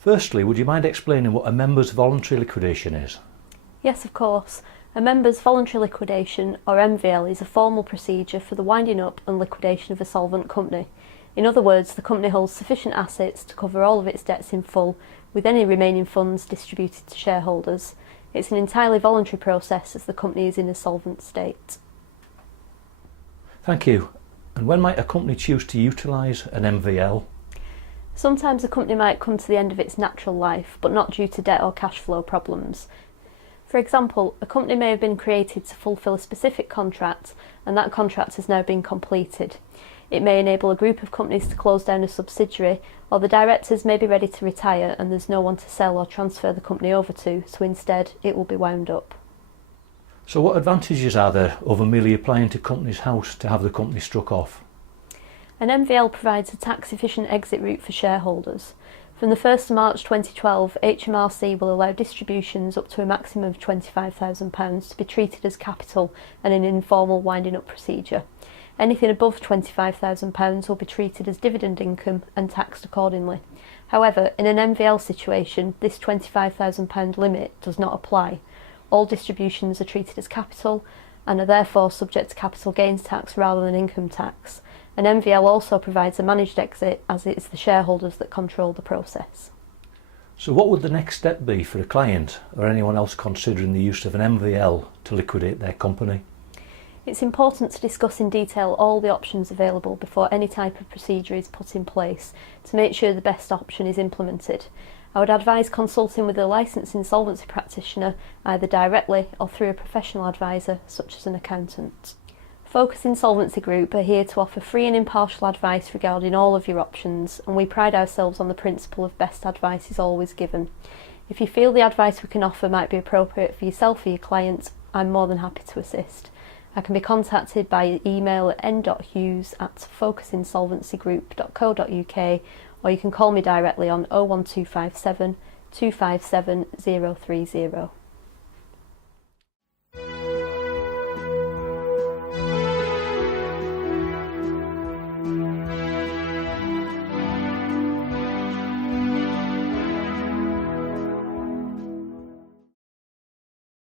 Firstly, would you mind explaining what a Members Voluntary Liquidation is? Yes, of course. A Members Voluntary Liquidation, or MVL, is a formal procedure for the winding up and liquidation of a solvent company. In other words, the company holds sufficient assets to cover all of its debts in full, with any remaining funds distributed to shareholders. It's an entirely voluntary process as the company is in a solvent state. Thank you. And when might a company choose to utilise an MVL? Sometimes a company might come to the end of its natural life, but not due to debt or cash flow problems. For example, a company may have been created to fulfil a specific contract, and that contract has now been completed. It may enable a group of companies to close down a subsidiary, or the directors may be ready to retire and there's no one to sell or transfer the company over to, so instead it will be wound up. So what advantages are there over merely applying to company's house to have the company struck off? An MVL provides a tax-efficient exit route for shareholders. From the 1st of March 2012, HMRC will allow distributions up to a maximum of £25,000 to be treated as capital and an informal winding up procedure. Anything above £25,000 will be treated as dividend income and taxed accordingly. However, in an MVL situation, this £25,000 limit does not apply. All distributions are treated as capital and are therefore subject to capital gains tax rather than income tax. An MVL also provides a managed exit, as it is the shareholders that control the process. So what would the next step be for a client or anyone else considering the use of an MVL to liquidate their company? It's important to discuss in detail all the options available before any type of procedure is put in place to make sure the best option is implemented. I would advise consulting with a licensed insolvency practitioner, either directly or through a professional advisor such as an accountant. Focus Insolvency Group are here to offer free and impartial advice regarding all of your options, and we pride ourselves on the principle of best advice is always given. If you feel the advice we can offer might be appropriate for yourself or your client, I'm more than happy to assist. I can be contacted by email at n.hughes@focusinsolvencygroup.co.uk, or you can call me directly on 01257 257 030.